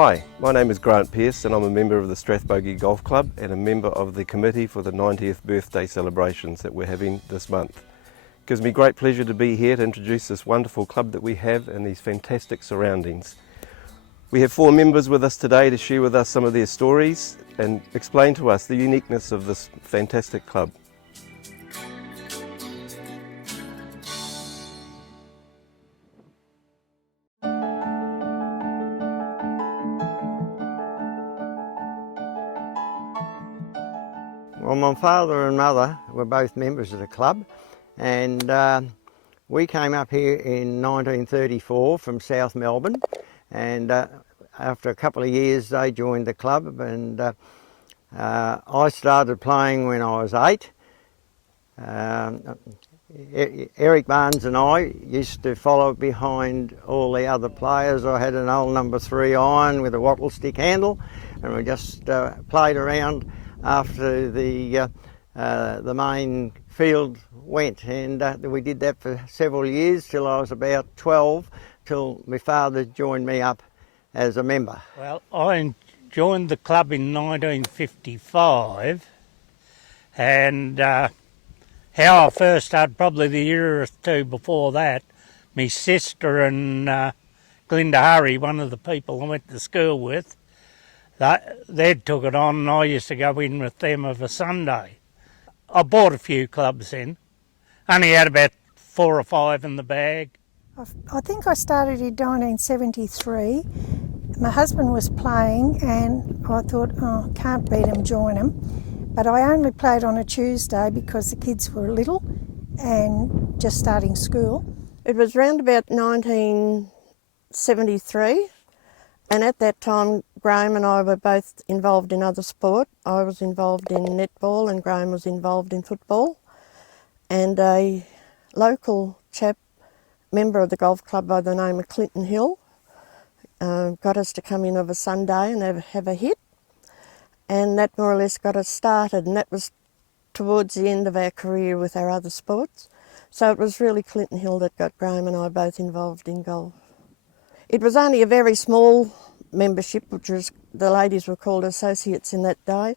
Hi, my name is Grant Pearce and I'm a member of the Strathbogie Golf Club and a member of the committee for the 90th birthday celebrations that we're having this month. It gives me great pleasure to be here to introduce this wonderful club that we have and these fantastic surroundings. We have 4 members with us today to share with us some of their stories and explain to us the uniqueness of this fantastic club. Well, my father and mother were both members of the club, and we came up here in 1934 from South Melbourne, and after a couple of years they joined the club, and I started playing when I was 8. Eric Barnes and I used to follow behind all the other players. I had an old number 3 iron with a wattle stick handle, and we just played around after the main field went, and we did that for several years till I was about 12, till my father joined me up as a member. Well, I joined the club in 1955, and how I first started, probably the year or 2 before that, my sister and Glinda Hurry, one of the people I went to school with, they'd took it on, and I used to go in with them of a Sunday. I bought a few clubs then. Only had about 4 or 5 in the bag. I think I started in 1973. My husband was playing and I thought, oh, can't beat him, join him. But I only played on a Tuesday because the kids were little and just starting school. It was round about 1973. And at that time, Graham and I were both involved in other sport. I was involved in netball and Graham was involved in football. And a local chap, member of the golf club by the name of Helen Hill, got us to come in of a Sunday and have a hit. And that more or less got us started. And that was towards the end of our career with our other sports. So it was really Helen Hill that got Graham and I both involved in golf. It was only a very small membership, which was, the ladies were called associates in that day,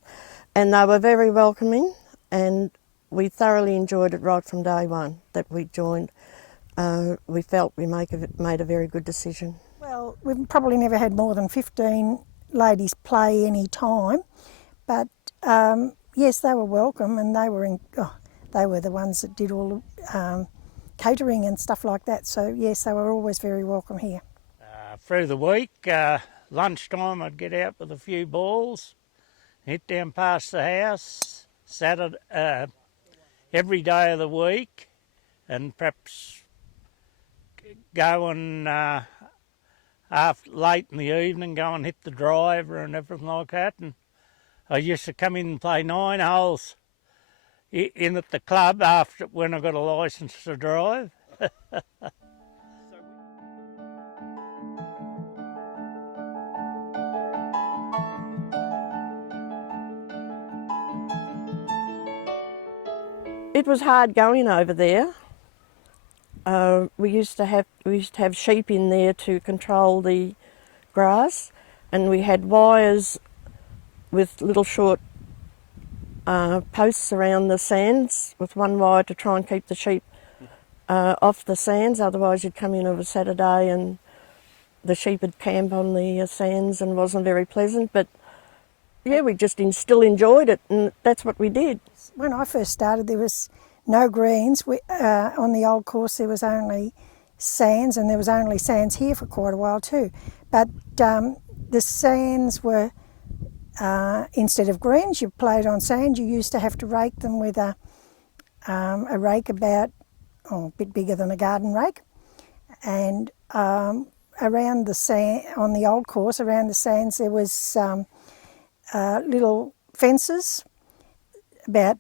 and they were very welcoming, and we thoroughly enjoyed it right from day one that we joined. We felt we made a very good decision. Well, we've probably never had more than 15 ladies play any time, but yes, they were welcome, and they were the ones that did all the catering and stuff like that. So yes, they were always very welcome here. Through the week, lunchtime I'd get out with a few balls, hit down past the house, Saturday, every day of the week, and perhaps going late in the evening, go and hit the driver and everything like that. And I used to come in and play 9 holes in at the club after when I got a licence to drive. It was hard going over there. We used to have sheep in there to control the grass, and we had wires with little short posts around the sands with one wire to try and keep the sheep off the sands. Otherwise, you'd come in of a Saturday and the sheep would camp on the sands and wasn't very pleasant. But yeah, we just still enjoyed it, and that's what we did. When I first started, there was no greens. On the old course, there was only sands, and there was only sands here for quite a while too. But the sands were, instead of greens, you played on sand. You used to have to rake them with a rake about a bit bigger than a garden rake, and around the sand on the old course, around the sands, there was little fences about,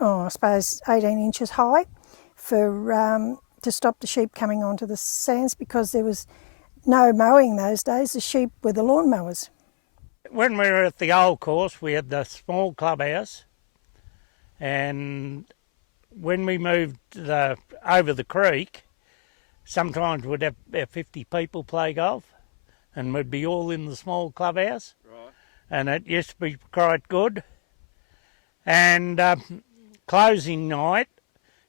I suppose, 18 inches high to stop the sheep coming onto the sands, because there was no mowing those days. The sheep were the lawn mowers. When we were at the old course, we had the small clubhouse, and when we moved over the creek, sometimes we'd have about 50 people play golf. and we'd be all in the small clubhouse. Right. And it used to be quite good. And closing night,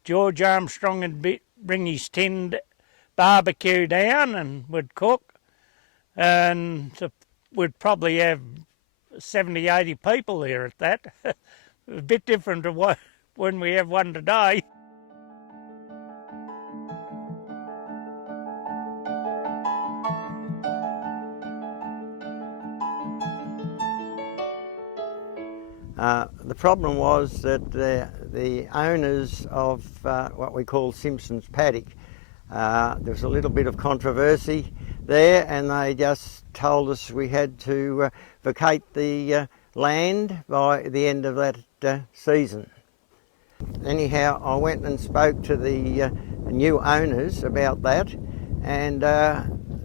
George Armstrong would bring his tinned barbecue down and would cook, and we'd probably have 70, 80 people there at that. A bit different to when we have one today. The problem was that the owners of what we call Simpson's Paddock, there was a little bit of controversy there, and they just told us we had to vacate the land by the end of that season. Anyhow, I went and spoke to the new owners about that, and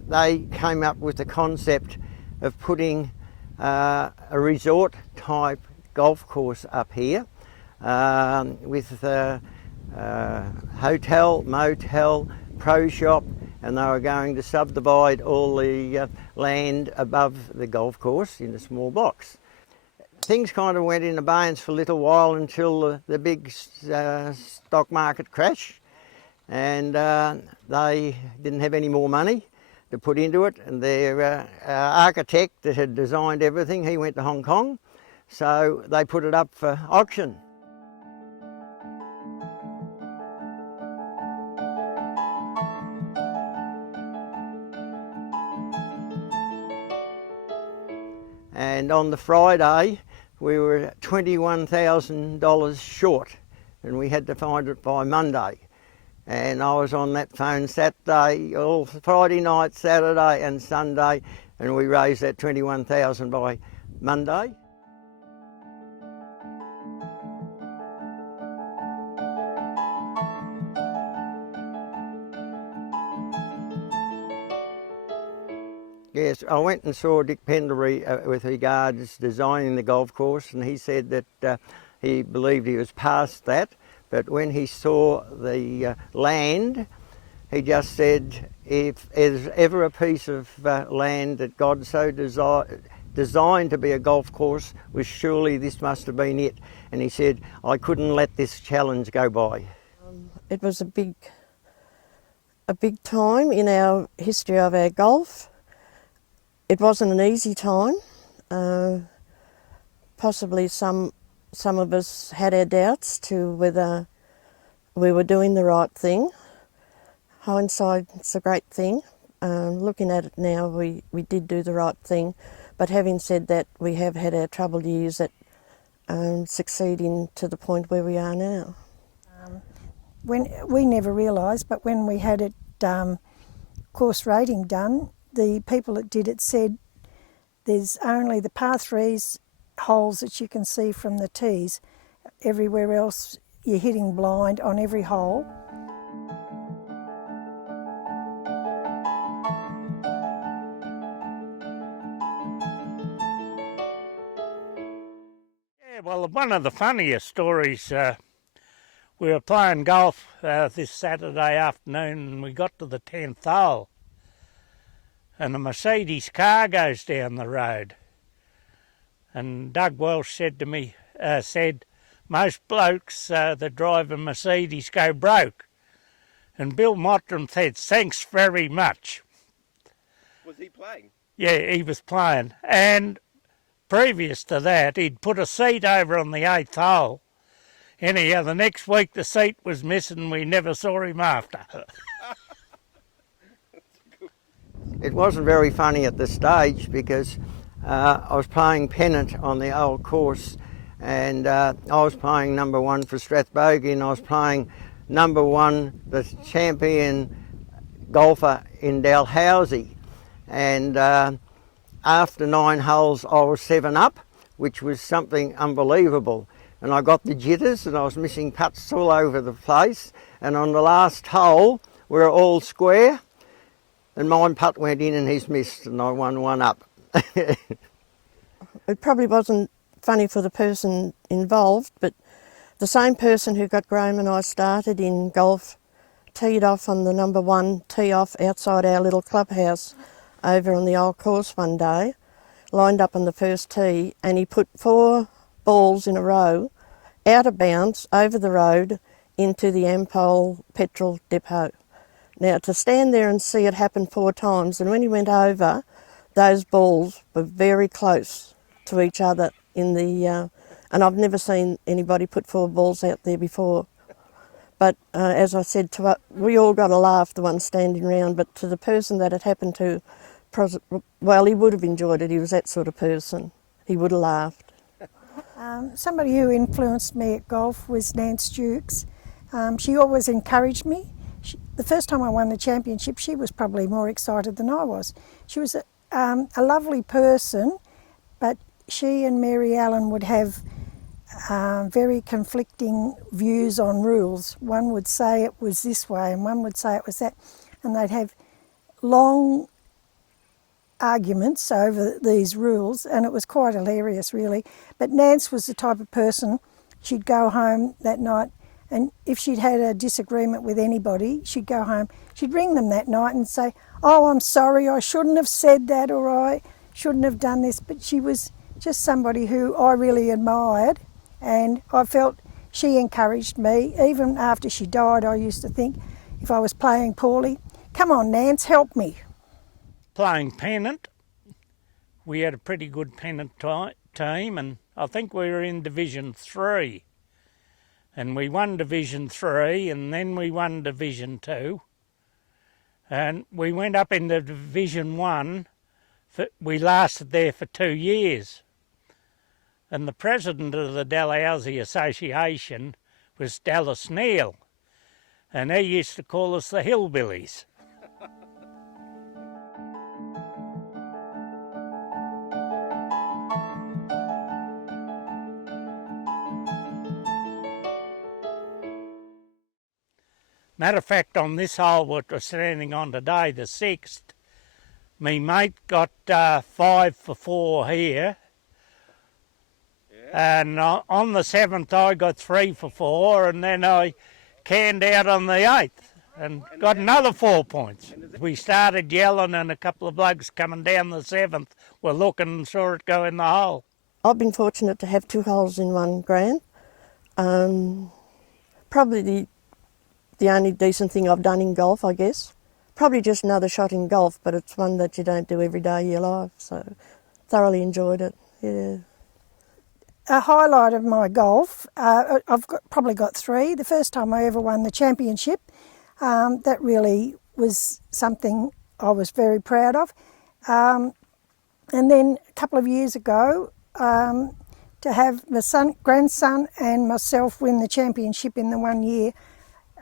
they came up with the concept of putting a resort type golf course up here with hotel, motel, pro shop, and they were going to subdivide all the land above the golf course into small blocks. Things kind of went in abeyance for a little while until the big stock market crash, and they didn't have any more money to put into it, and their architect that had designed everything, he went to Hong Kong, so they put it up for auction. And on the Friday, we were $21,000 short, and we had to find it by Monday. And I was on that phone Saturday, all Friday night, Saturday and Sunday, and we raised that $21,000 by Monday. Yes, I went and saw Dick Pendlebury with regards to designing the golf course, and he said that he believed he was past that, but when he saw the land, he just said, if there's ever a piece of land that God so designed to be a golf course, was surely this must have been it. And he said, I couldn't let this challenge go by. It was a big time in our history of our golf. It wasn't an easy time. Possibly some of us had our doubts to whether we were doing the right thing. Hindsight's a great thing. Looking at it now, we did do the right thing. But having said that, we have had our troubled years at succeeding to the point where we are now. When we never realised, but when we had it course rating done, the people that did it said there's only the par 3s holes that you can see from the tees. Everywhere else you're hitting blind on every hole. Yeah, well, one of the funniest stories, we were playing golf this Saturday afternoon, and we got to the 10th hole, and a Mercedes car goes down the road. And Doug Welsh said to me, most blokes that drive a Mercedes go broke. And Bill Mottram said, thanks very much. Was he playing? Yeah, he was playing. And previous to that, he'd put a seat over on the 8th hole. Anyhow, the next week the seat was missing. We never saw him after. It wasn't very funny at the stage because I was playing pennant on the old course, and I was playing number 1 for Strathbogie, and I was playing number 1, the champion golfer in Dalhousie. And after 9 holes, I was 7 up, which was something unbelievable. And I got the jitters, and I was missing putts all over the place. And on the last hole, we were all square, and my putt went in and he's missed, and I won 1 up. It probably wasn't funny for the person involved, but the same person who got Graham and I started in golf teed off on the number 1 tee off outside our little clubhouse over on the old course one day, lined up on the first tee, and he put 4 balls in a row out of bounds over the road into the Ampol petrol depot. Now, to stand there and see it happen 4 times, and when he went over, those balls were very close to each other in the, and I've never seen anybody put 4 balls out there before. But as I said, we all got a laugh, the one standing round, but to the person that it happened to, well, he would have enjoyed it. He was that sort of person. He would have laughed. Somebody who influenced me at golf was Nance Dukes. She always encouraged me. The first time I won the championship, she was probably more excited than I was. She was a lovely person, but she and Mary Allen would have very conflicting views on rules. One would say it was this way and one would say it was that, and they'd have long arguments over these rules, and it was quite hilarious really. But Nance was the type of person, she'd go home that night, and if she'd had a disagreement with anybody, she'd go home, she'd ring them that night and say, oh, I'm sorry, I shouldn't have said that, or I shouldn't have done this. But she was just somebody who I really admired, and I felt she encouraged me. Even after she died, I used to think, if I was playing poorly, come on Nance, help me. Playing pennant, we had a pretty good pennant team, and I think we were in Division 3. And we won Division 3, and then we won Division 2. And we went up into Division 1. We lasted there for 2 years. And the president of the Dalhousie Association was Dallas Neal, and he used to call us the Hillbillies. Matter of fact, on this hole what we're standing on today, the 6th, me mate got 5 for 4 here. Yeah. And on the 7th I got 3 for 4, and then I canned out on the 8th and got another 4 points. We started yelling, and a couple of blokes coming down the 7th were looking and saw it go in the hole. I've been fortunate to have 2 holes in one grand. Probably the only decent thing I've done in golf, I guess. Probably just another shot in golf, but it's one that you don't do every day of your life, so thoroughly enjoyed it, yeah. A highlight of my golf, probably got 3. The first time I ever won the championship, that really was something I was very proud of. And then a couple of years ago, to have my grandson and myself win the championship in the 1 year,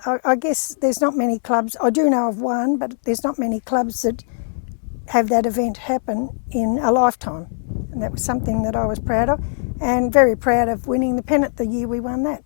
I guess there's not many clubs, I do know of one, but there's not many clubs that have that event happen in a lifetime. And that was something that I was proud of, and very proud of winning the pennant the year we won that.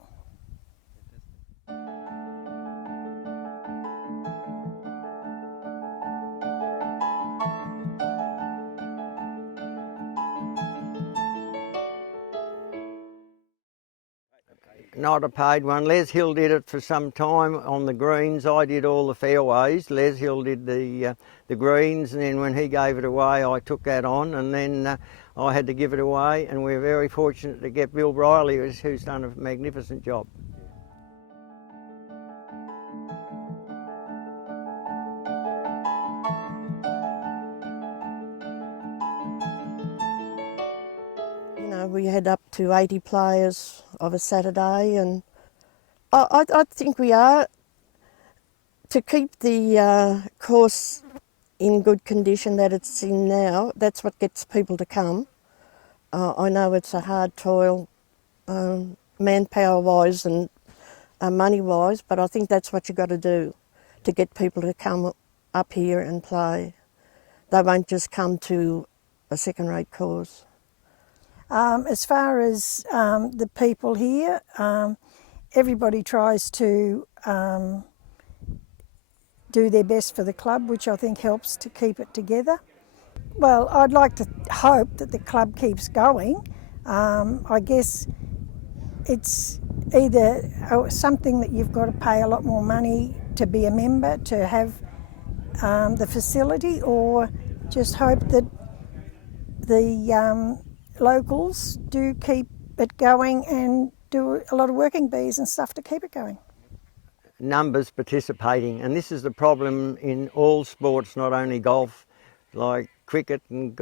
Not a paid one. Les Hill did it for some time on the greens. I did all the fairways. Les Hill did the greens, and then when he gave it away, I took that on, and then I had to give it away. And we're very fortunate to get Bill Briley, who's done a magnificent job. We had up to 80 players of a Saturday, and I think we are, to keep the course in good condition that it's in now, that's what gets people to come. I know it's a hard toil, manpower-wise and money-wise, but I think that's what you've got to do to get people to come up here and play. They won't just come to a second-rate course. As far as the people here, everybody tries to do their best for the club, which I think helps to keep it together. Well, I'd like to hope that the club keeps going. I guess it's either something that you've got to pay a lot more money to be a member, to have the facility, or just hope that the locals do keep it going and do a lot of working bees and stuff to keep it going. Numbers participating, and this is the problem in all sports, not only golf, like cricket and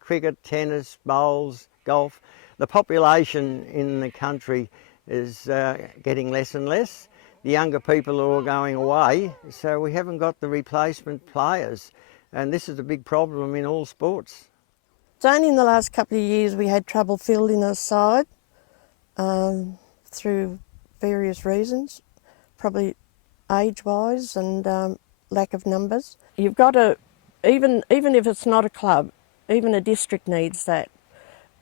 cricket, tennis, bowls, golf. The population in the country is getting less and less. The younger people are all going away, so we haven't got the replacement players, and this is a big problem in all sports. It's only in the last couple of years we had trouble fielding our side through various reasons, probably age-wise and lack of numbers. You've got to, even if it's not a club, even a district needs that.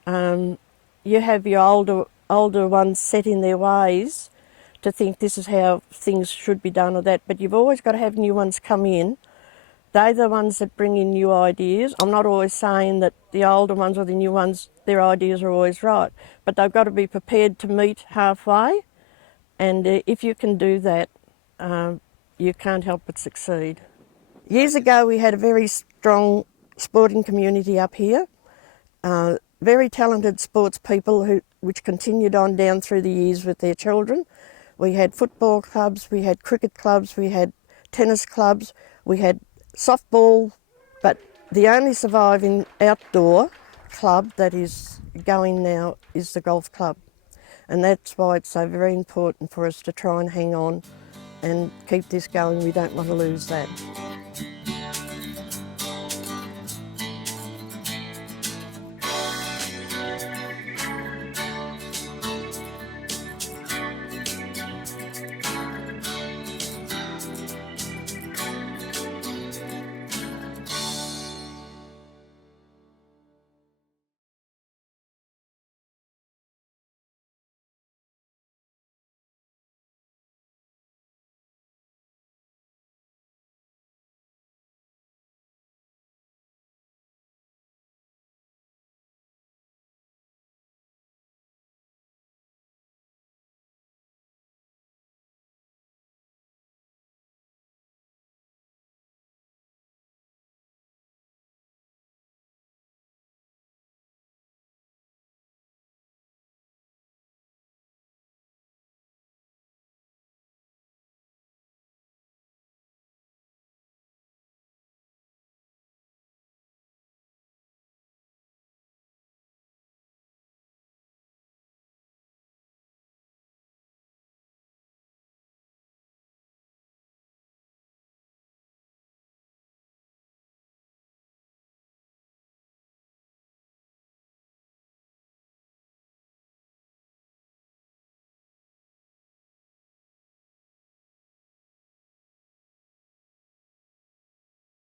You have your older ones set in their ways to think this is how things should be done or that, but you've always got to have new ones come in. They're the ones that bring in new ideas. I'm not always saying that the older ones or the new ones, their ideas are always right, but they've got to be prepared to meet halfway, and if you can do that, you can't help but succeed. Years ago we had a very strong sporting community up here, very talented sports people which continued on down through the years with their children. We had football clubs, we had cricket clubs, we had tennis clubs, we had softball, but the only surviving outdoor club that is going now is the golf club. And that's why it's so very important for us to try and hang on and keep this going. We don't want to lose that.